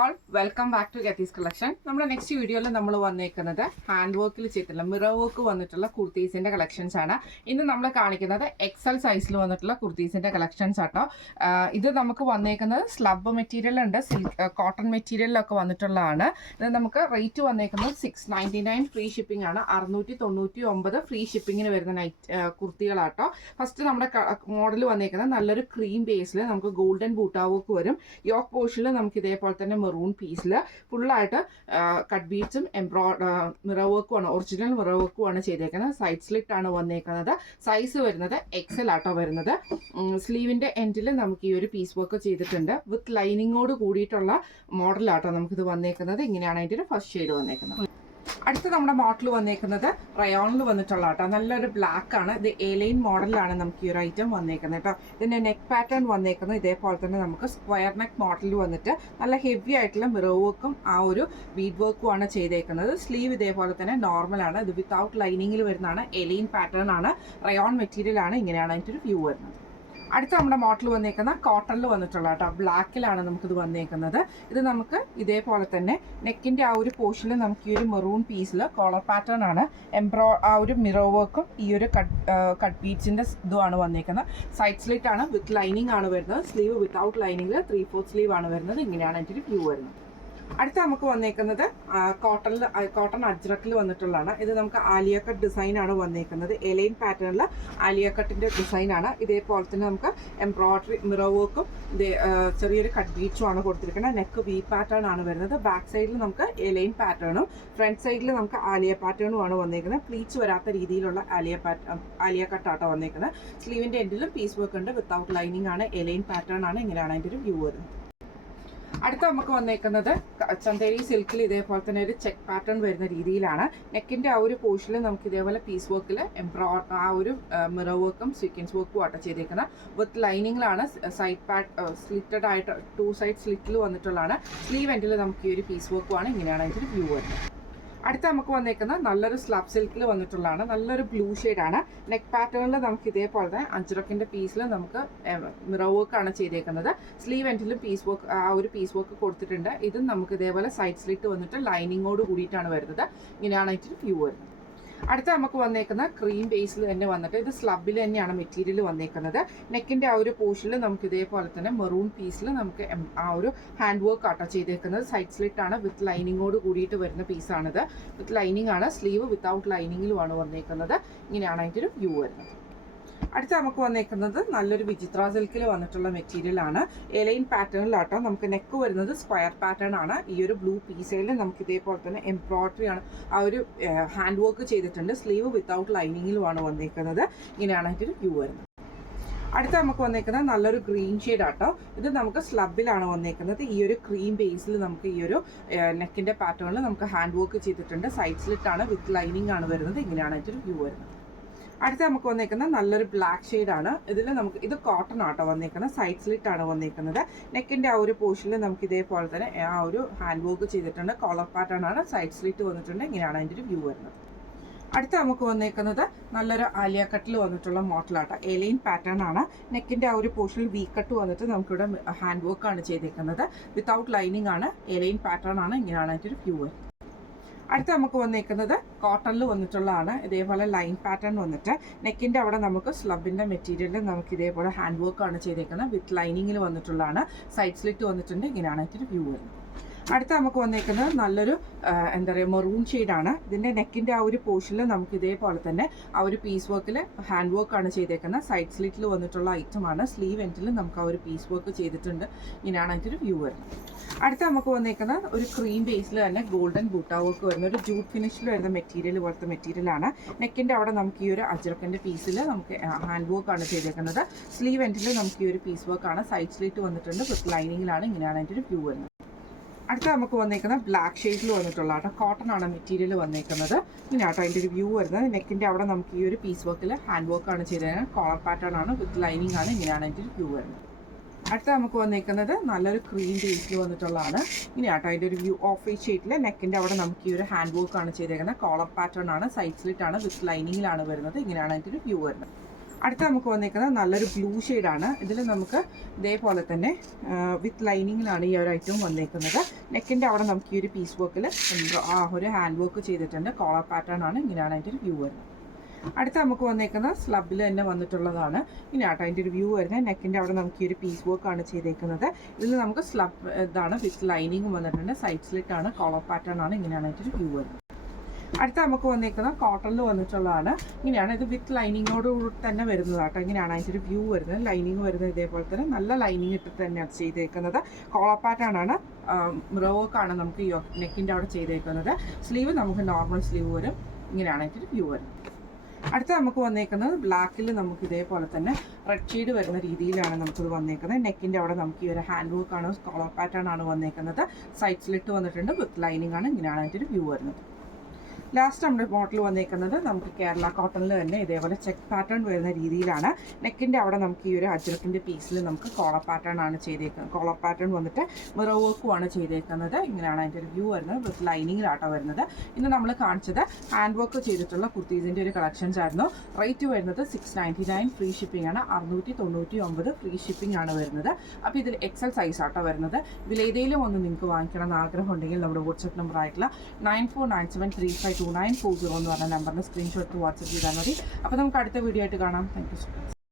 All welcome back to ഗത്തീസ് collection. നമ്മുടെ next വീഡിയോയിൽ നമ്മൾ വന്നേക്കുന്നത് ഹാൻഡ് വർക്കിൽ ചെയ്തിട്ടുള്ള മിറർ വർക്ക് വന്നിട്ടുള്ള കുർത്തീസിന്റെ കളക്ഷൻസ് ആണ്. ഇന്ന് നമ്മൾ കാണിക്കുന്നത് എക്സൽ സൈസിൽ വന്നിട്ടുള്ള കുർത്തീസിന്റെ കളക്ഷൻസ് ആട്ടോ. ഇത് നമുക്ക് വന്നേക്കുന്നത് സ്ലബ് മെറ്റീരിയൽ ഉണ്ട്, സിൽക്ക് കോട്ടൺ മെറ്റീരിയലിലൊക്കെ വന്നിട്ടുള്ളതാണ്. ഇത് നമുക്ക് റേറ്റ് വന്നേക്കുന്നത് 699 ഫ്രീ ഷിപ്പിംഗ് ആണ്. 699 ഫ്രീ ഷിപ്പിങ്ങിന് വരുന്ന കുർത്തികളാട്ടോ. ഫസ്റ്റ് നമ്മുടെ മോഡൽ വന്നേക്കുന്നത് നല്ലൊരു ക്രീം ബേസിൽ നമുക്ക് ഗോൾഡൻ ബൂട്ടാ വർക്ക് വരും. യോക്ക് പോർഷനിൽ നമുക്ക് ഇതേപോലെ തന്നെ മെറൂൺ പീസിൽ ഫുള്ളായിട്ട് കട്ട് ബീഡ്സും മിറർ വർക്കും ആണ്, ഒറിജിനൽ മിറർ വർക്കും ആണ് ചെയ്തേക്കുന്നത്. സൈഡ് സ്ലിറ്റ് ആണ് വന്നേക്കുന്നത്. സൈസ് വരുന്നത് എക്സൽ ആട്ടോ വരുന്നത്. സ്ലീവിന്റെ എൻഡിൽ നമുക്ക് ഈ ഒരു പീസ് വർക്ക് ചെയ്തിട്ടുണ്ട്. വിത്ത് ലൈനിങ്ങോട് കൂടിയിട്ടുള്ള മോഡലാട്ടോ നമുക്കിത് വന്നേക്കുന്നത്. ഇങ്ങനെയാണ് അതിൻ്റെ ഒരു ഫസ്റ്റ് ഷെയ്ഡ് വന്നേക്കുന്നത്. അടുത്ത നമ്മുടെ മോഡൽ വന്നേക്കുന്നത് റയോണിൽ വന്നിട്ടുള്ള കേട്ടോ. നല്ലൊരു ബ്ലാക്ക് ആണ്. ഇത് എലൈൻ മോഡലിലാണ് നമുക്ക് ഈ ഒരു ഐറ്റം വന്നേക്കുന്നത് കേട്ടോ. ഇതിന്റെ നെക്ക് പാറ്റേൺ വന്നേക്കുന്നത് ഇതേപോലെ തന്നെ നമുക്ക് സ്ക്വയർ നെക്ക് മോഡലിൽ വന്നിട്ട് നല്ല ഹെവി ആയിട്ടുള്ള മിറർ വർക്കും ആ ഒരു ബീഡ് വർക്കും ആണ് ചെയ്തേക്കുന്നത്. സ്ലീവ് ഇതേപോലെ തന്നെ നോർമൽ ആണ്. ഇത് വിത്തൗട്ട് ലൈനിങ്ങിൽ വരുന്നതാണ്. എലൈൻ പാറ്റേൺ ആണ്, റയോൺ മെറ്റീരിയൽ ആണ്. ഇങ്ങനെയാണ് അതിൻ്റെ ഒരു വ്യൂ വരുന്നത്. അടുത്ത നമ്മുടെ മോഡൽ വന്നേക്കുന്ന കോട്ടണിൽ വന്നിട്ടുള്ള കേട്ടോ. ബ്ലാക്കിലാണ് നമുക്കിത് വന്നേക്കുന്നത്. ഇത് നമുക്ക് ഇതേപോലെ തന്നെ നെക്കിൻ്റെ ആ ഒരു പോർഷനിൽ നമുക്ക് ഈ ഒരു മെറൂൺ പീസിൽ കോളർ പാറ്റേൺ ആണ്. ആ ഒരു മിറർ വർക്കും ഈ ഒരു കട്ട് ബീഡ്സിൻ്റെ ഇതുമാണ് വന്നേക്കുന്നത്. സൈഡ് സ്ലിറ്റ് ആണ്, വിത്ത് ലൈനിങ് ആണ് വരുന്നത്. സ്ലീവ് വിത്തൗട്ട് ലൈനിങ്ങിൽ 3/4 സ്ലീവ് ആണ് വരുന്നത്. ഇങ്ങനെയാണ് അതിൻ്റെ ഒരു വ്യൂ വരുന്നത്. അടുത്ത നമുക്ക് വന്നേക്കുന്നത് കോട്ടൺ അജ്രക്കിൽ വന്നിട്ടുള്ളതാണ്. ഇത് നമുക്ക് ആലിയ കട്ട് ഡിസൈൻ ആണ് വന്നേക്കുന്നത്. എലൈൻ പാറ്റേണിൽ ആലിയ കട്ടിന്റെ ഡിസൈൻ ആണ്. ഇതേപോലെ തന്നെ നമുക്ക് എംബ്രോയിഡറി മിറർ വർക്കും ചെറിയൊരു കട്ട് ബീഡ്സും ആണ് കൊടുത്തിരിക്കുന്നത്. നെക്ക് വി പാറ്റേൺ ആണ് വരുന്നത്. ബാക്ക് സൈഡിൽ നമുക്ക് എലൈൻ പാറ്റേണും ഫ്രണ്ട് സൈഡിൽ നമുക്ക് ആലിയ പാറ്റേണും ആണ് വന്നേക്കുന്നത്. പ്ലീറ്റ്സ് വരാത്ത രീതിയിലുള്ള ആലിയ കട്ടാട്ടോ വന്നേക്കുന്നത്. സ്ലീവിന്റെ എൻഡിലും പീസ് വർക്ക് ഉണ്ട്. വിത്തൗട്ട് ലൈനിങ് ആണ്, എലൈൻ പാറ്റേൺ ആണ്. ഇങ്ങനെയാണ് അതിൻ്റെ ഒരു വ്യൂ വരുന്നത്. അടുത്ത നമുക്ക് വന്നേക്കുന്നത് ചന്തേരി സിൽക്കിൽ ഇതേപോലെ തന്നെ ഒരു ചെക്ക് പാറ്റേൺ വരുന്ന രീതിയിലാണ്. നെക്കിന്റെ ആ ഒരു പോർഷനിൽ നമുക്ക് ഇതേപോലെ പീസ് വർക്കിൽ ആ ഒരു മിറർ വർക്കും സീക്വൻസ് വർക്കും ആട്ടോ ചെയ്തേക്കുന്നത്. വിത്ത് ലൈനിങ്ങിലാണ്. സൈഡ് സ്ലിറ്റഡ് ആയിട്ട് 2 സൈഡ് സ്ലിറ്റിൽ വന്നിട്ടുള്ളതാണ്. സ്ലീവ് എൻഡിൽ നമുക്ക് ഈ ഒരു പീസ് വർക്കുമാണ്. ഇങ്ങനെയാണ് അതിൻ്റെ വ്യൂ വരുന്നത്. അടുത്ത നമുക്ക് വന്നേക്കുന്നത് നല്ലൊരു സ്ലാബ് സിൽക്കിൽ വന്നിട്ടുള്ളതാണ്. നല്ലൊരു ബ്ലൂ ഷെയ്ഡാണ്. നെക്ക് പാറ്റേണിൽ നമുക്ക് ഇതേപോലെ തന്നെ അഞ്ചുറക്കിൻ്റെ പീസിൽ നമുക്ക് മിറർ വർക്കാണ് ചെയ്തേക്കുന്നത്. സ്ലീവ് എൻഡിലും പീസ് വർക്ക് ആ ഒരു പീസ് വർക്ക് കൊടുത്തിട്ടുണ്ട്. ഇതും നമുക്ക് ഇതേപോലെ സൈഡ് സ്ലിറ്റ് വന്നിട്ട് ലൈനിങ്ങോട് കൂടിയിട്ടാണ് വരുന്നത്. ഇങ്ങനെയാണ് അതിൻ്റെ വ്യൂ വരുന്നത്. അടുത്ത നമുക്ക് വന്നേക്കുന്ന ക്രീം ബേസിൽ തന്നെ വന്നിട്ട് ഇത് സ്ലബിൽ തന്നെയാണ് മെറ്റീരിയൽ വന്നേക്കുന്നത്. നെക്കിൻ്റെ ആ ഒരു പോർഷനിൽ നമുക്ക് ഇതേപോലെ തന്നെ മെറൂൺ പീസിൽ നമുക്ക് ആ ഒരു ഹാൻഡ് വർക്ക് ആട്ടോ ചെയ്തേക്കുന്നത്. സൈഡ് സ്ലിറ്റ് ആണ്, വിത്ത് ലൈനിങ്ങോട് കൂടിയിട്ട് വരുന്ന പീസാണിത്. വിത്ത് ലൈനിങ് ആണ്. സ്ലീവ് വിത്തൗട്ട് ലൈനിങ്ങിലുമാണ് വന്നേക്കുന്നത്. ഇങ്ങനെയാണ് അതിൻ്റെ ഒരു വ്യൂ വരുന്നത്. അടുത്ത നമുക്ക് വന്നേക്കുന്നത് നല്ലൊരു വിചിത്ര സിൽക്കിൽ വന്നിട്ടുള്ള മെറ്റീരിയൽ ആണ്. എലൈൻ പാറ്റേണിലാട്ടോ. നമുക്ക് നെക്ക് വരുന്നത് സ്ക്വയർ പാറ്റേൺ ആണ്. ഈ ഒരു ബ്ലൂ പീസയിൽ നമുക്ക് ഇതേപോലെ തന്നെ എംബ്രോയിഡറി ആണ്, ആ ഒരു ഹാൻഡ് വർക്ക് ചെയ്തിട്ടുണ്ട്. സ്ലീവ് വിത്തൗട്ട് ലൈനിങ്ങിലുമാണ് വന്നേക്കുന്നത്. ഇങ്ങനെയാണ് അതിൻ്റെ വ്യൂ വരുന്നത്. അടുത്ത നമുക്ക് വന്നേക്കുന്നത് നല്ലൊരു ഗ്രീൻ ഷെയ്ഡ് ആട്ടോ. ഇത് നമുക്ക് സ്ലബിലാണ് വന്നേക്കുന്നത്. ഈ ഒരു ക്രീം ബേസിൽ നമുക്ക് ഈ ഒരു നെക്കിൻ്റെ പാറ്റേണിൽ നമുക്ക് ഹാൻഡ് വർക്ക് ചെയ്തിട്ടുണ്ട്. സൈഡ് സ്ലിറ്റ് ആണ്, വിത്ത് ലൈനിങ് ആണ് വരുന്നത്. ഇങ്ങനെയാണ് അതിൻ്റെ വ്യൂ വരുന്നത്. അടുത്ത നമുക്ക് വന്നേക്കുന്നത് നല്ലൊരു ബ്ലാക്ക് ഷെയ്ഡാണ്. ഇതിൽ നമുക്ക് ഇത് കോട്ടൺ ആട്ടോ വന്നേക്കുന്നത്. സൈഡ് സ്ലിറ്റ് ആണ് വന്നേക്കുന്നത്. നെക്കിൻ്റെ ആ ഒരു പോർഷനിൽ നമുക്ക് ഇതേപോലെ തന്നെ ആ ഒരു ഹാൻഡ് വർക്ക് ചെയ്തിട്ടുണ്ട്. കോളർ പാറ്റേൺ ആണ്. സൈഡ് സ്ലിറ്റ് വന്നിട്ടുണ്ട്. ഇങ്ങനെയാണ് അതിൻ്റെ ഒരു വ്യൂ വരുന്നത്. അടുത്ത നമുക്ക് വന്നേക്കുന്നത് നല്ലൊരു ആലിയ കട്ടിൽ വന്നിട്ടുള്ള മോഡലാട്ടോ. എലൈൻ പാറ്റേൺ ആണ്. നെക്കിൻ്റെ ആ ഒരു പോർഷനിൽ വി കട്ട് വന്നിട്ട് നമുക്കിവിടെ ഹാൻഡ് വർക്ക് ആണ് ചെയ്തേക്കുന്നത്. വിത്തൗട്ട് ലൈനിങ് ആണ്, എലൈൻ പാറ്റേൺ ആണ്. ഇങ്ങനെയാണ് അതിൻ്റെ ഒരു വ്യൂ വരുന്നത്. അടുത്ത നമുക്ക് വന്നേക്കുന്നത് കോട്ടണിൽ വന്നിട്ടുള്ളതാണ്. ഇതേപോലെ ലൈൻ പാറ്റേൺ വന്നിട്ട് നെക്കിൻ്റെ അവിടെ നമുക്ക് സ്ലബിൻ്റെ മെറ്റീരിയലിൽ നമുക്ക് ഇതേപോലെ ഹാൻഡ് വർക്കാണ് ചെയ്തേക്കുന്നത്. വിത്ത് ലൈനിങ്ങിൽ വന്നിട്ടുള്ളതാണ്. സൈഡ് സ്ലിറ്റ് വന്നിട്ടുണ്ട്. ഇങ്ങനെയാണ് അതിൻ്റെ വ്യൂ വരുന്നത്. അടുത്ത നമുക്ക് വന്നേക്കുന്നത് നല്ലൊരു എന്താ പറയുക മെറൂൺ ഷെയ്ഡാണ്. ഇതിൻ്റെ നെക്കിൻ്റെ ആ ഒരു പോർഷനിൽ നമുക്ക് ഇതേപോലെ തന്നെ ആ ഒരു പീസ് വർക്കിൽ ഹാൻഡ് വർക്കാണ് ചെയ്തേക്കുന്നത്. സൈഡ് സ്ലിറ്റിൽ വന്നിട്ടുള്ള ഐറ്റമാണ്. സ്ലീവ് എൻഡിൽ നമുക്ക് ആ ഒരു പീസ് വർക്ക് ചെയ്തിട്ടുണ്ട്. ഇങ്ങനെയാണ് അതിൻ്റെ ഒരു വ്യൂ വരുന്നത്. അടുത്ത നമുക്ക് വന്നേക്കുന്നത് ഒരു ക്രീം ബേസിൽ തന്നെ ഗോൾഡൻ ബൂട്ടാ വർക്ക് വരുന്ന ഒരു ജൂട്ട് ഫിനിഷിൽ വരുന്ന മെറ്റീരിയൽ പോലത്തെ മെറ്റീരിയലാണ്. നെക്കിൻ്റെ അവിടെ നമുക്ക് ഈ ഒരു അജ്രക്കിൻ്റെ പീസിൽ നമുക്ക് ഹാൻഡ് വർക്കാണ് ചെയ്തേക്കുന്നത്. സ്ലീവ് എൻഡിൽ നമുക്ക് ഈ ഒരു പീസ് വർക്കാണ്. സൈഡ് സ്ലിറ്റ് വന്നിട്ടുണ്ട്. വിത്ത് ലൈനിങ്ങിലാണ്. ഇങ്ങനെയാണ് അതിൻ്റെ ഒരു വ്യൂ വരുന്നത്. അടുത്ത നമുക്ക് വന്നേക്കുന്നത് ബ്ലാക്ക് ഷെയ്ഡിൽ വന്നിട്ടുള്ള കേട്ടോ. കോട്ടൺ ആണ് മെറ്റീരിയൽ വന്നേക്കുന്നത്. ഇങ്ങനെയാട്ടോ അതിൻ്റെ ഒരു വ്യൂ വരുന്നത്. നെക്കിൻ്റെ അവിടെ നമുക്ക് ഈ ഒരു പീസ് വർക്കിൽ ഹാൻഡ് വർക്കാണ് ചെയ്തത്. കോളർ പാറ്റേൺ ആണ്, വിത്ത് ലൈനിങ് ആണ്. ഇങ്ങനെയാണ് അതിൻ്റെ ഒരു വ്യൂ വരുന്നത്. അടുത്ത നമുക്ക് വന്നേക്കുന്നത് നല്ലൊരു ക്രീം ബേസിൽ വന്നിട്ടുള്ളതാണ്. ഇങ്ങനെയാട്ടോ അതിൻ്റെ ഒരു വ്യൂ. ഓഫ് വൈറ്റ് ഷെയ്ഡിൽ നെക്കിൻ്റെ അവിടെ നമുക്ക് ഈ ഒരു ഹാൻഡ് വർക്കാണ് ചെയ്തേക്കുന്നത്. കോളർ പാറ്റേൺ ആണ്. സൈഡ് സ്ലിറ്റ് ആണ്, വിത്ത് ലൈനിങ്ങിലാണ് വരുന്നത്. ഇങ്ങനെയാണ് അതിൻ്റെ ഒരു വ്യൂ വരുന്നത്. അടുത്ത നമുക്ക് വന്നേക്കുന്നത് നല്ലൊരു ബ്ലൂ ഷെയ്ഡാണ്. ഇതിൽ നമുക്ക് ഇതേപോലെ തന്നെ വിത്ത് ലൈനിങ്ങിലാണ് ഈ ഒരു ഐറ്റം വന്നേക്കുന്നത്. നെക്കിൻ്റെ അവിടെ നമുക്ക് ഈ ഒരു പീസ് വർക്കിൽ ഒരു ഹാൻഡ് വർക്ക് ചെയ്തിട്ടുണ്ട്. കോളർ പാറ്റേൺ ആണ്. ഇങ്ങനെയാണ് അതിൻ്റെ ഒരു വ്യൂ വരുന്നത്. അടുത്ത നമുക്ക് വന്നേക്കുന്ന സ്ലബിൽ തന്നെ വന്നിട്ടുള്ളതാണ്. ഇങ്ങനെയാട്ടോ അതിൻ്റെ ഒരു വ്യൂ വരുന്നത്. നെക്കിൻ്റെ അവിടെ നമുക്ക് ഈ ഒരു പീസ് വർക്കാണ് ചെയ്തേക്കുന്നത്. ഇതിൽ നമുക്ക് സ്ലബ് ഇതാണ് വിത്ത് ലൈനിങ് വന്നിട്ടുണ്ട്. സൈഡ് സ്ലിറ്റാണ്. കോളർ പാറ്റേൺ ആണ്. ഇങ്ങനെയാണ് അതിൻ്റെ ഒരു വ്യൂ വരുന്നത്. അടുത്ത നമുക്ക് വന്നേക്കുന്ന കോട്ടണിൽ വന്നിട്ടുള്ളതാണ്. ഇങ്ങനെയാണ് ഇത് വിത്ത് ലൈനിങ്ങോടുകൂടി തന്നെ വരുന്നതാട്ടോ. ഇങ്ങനെയാണ് അതിൻ്റെ ഒരു വ്യൂ വരുന്നത്. ലൈനിങ് വരുന്നത് ഇതേപോലെ തന്നെ നല്ല ലൈനിങ് ഇട്ടിട്ട് തന്നെയാണ് ചെയ്തേക്കുന്നത്. കോളർ പാറ്റേൺ ആണ്. മിറർ വർക്കാണ് നമുക്ക് ഈ നെക്കിൻ്റെ അവിടെ ചെയ്തേക്കുന്നത്. സ്ലീവ് നമുക്ക് നോർമൽ സ്ലീവ് വരും. ഇങ്ങനെയാണ് അതിൻ്റെ ഒരു വ്യൂ വരുന്നത്. അടുത്ത നമുക്ക് വന്നേക്കുന്നത് ബ്ലാക്കിൽ നമുക്ക് ഇതേപോലെ തന്നെ റെഡ് ഷെയ്ഡ് വരുന്ന രീതിയിലാണ് നമുക്കിത് വന്നേക്കുന്നത്. നെക്കിൻ്റെ അവിടെ നമുക്ക് ഈ ഒരു ഹാൻഡ് വർക്കാണ്. കോളർ പാറ്റേൺ ആണ് വന്നേക്കുന്നത്. സൈഡ് സ്ലിറ്റ് വന്നിട്ടുണ്ട്. വിത്ത് ലൈനിങ് ആണ്. ഇങ്ങനെയാണ് അതിൻ്റെ ഒരു വ്യൂ വരുന്നത്. ലാസ്റ്റ് നമ്മുടെ മോഡൽ വന്നേക്കുന്നത് നമുക്ക് കേരള കോട്ടണിൽ തന്നെ ഇതേപോലെ ചെക്ക് പാറ്റേൺ വരുന്ന രീതിയിലാണ്. നെക്കിൻ്റെ അവിടെ നമുക്ക് ഈ ഒരു അജ്രക്കിൻ്റെ പീസിൽ നമുക്ക് കോളർ പാറ്റേൺ ആണ് ചെയ്തേക്കുന്നത്. കോളർ പാറ്റേൺ വന്നിട്ട് മിറർ വർക്കുമാണ് ചെയ്തേക്കുന്നത്. ഇങ്ങനെയാണ് അതിൻ്റെ ഒരു വ്യൂ വരുന്നത്. വിത്ത് ലൈനിങ്ങിലാട്ടോ വരുന്നത്. ഇന്ന് നമ്മൾ കാണിച്ചത് ഹാൻഡ് വർക്ക് ചെയ്തിട്ടുള്ള കുർത്തീസിൻ്റെ ഒരു കളക്ഷൻസ് ആയിരുന്നു. റേറ്റ് വരുന്നത് 699 ഫ്രീ ഷിപ്പിംഗ് ആണ്. 699 ഫ്രീ ഷിപ്പിംഗ് ആണ് വരുന്നത്. അപ്പോൾ ഇതിൽ എക്സൽ സൈസ് ആട്ടോ വരുന്നത്. ഇതിലേതെങ്കിലും ഒന്ന് നിങ്ങൾക്ക് വാങ്ങിക്കണം എന്ന് ആഗ്രഹം ഉണ്ടെങ്കിൽ നമ്മുടെ വാട്സപ്പ് നമ്പർ ആയിട്ടുള്ള 9497352940 എന്ന് പറഞ്ഞ നമ്പറിന് സ്ക്രീൻഷോട്ട് വാട്സപ്പ് ചെയ്താൽ മതി. അപ്പോൾ നമുക്ക് അടുത്ത വീഡിയോ ആയിട്ട് കാണാം. Thank you so much.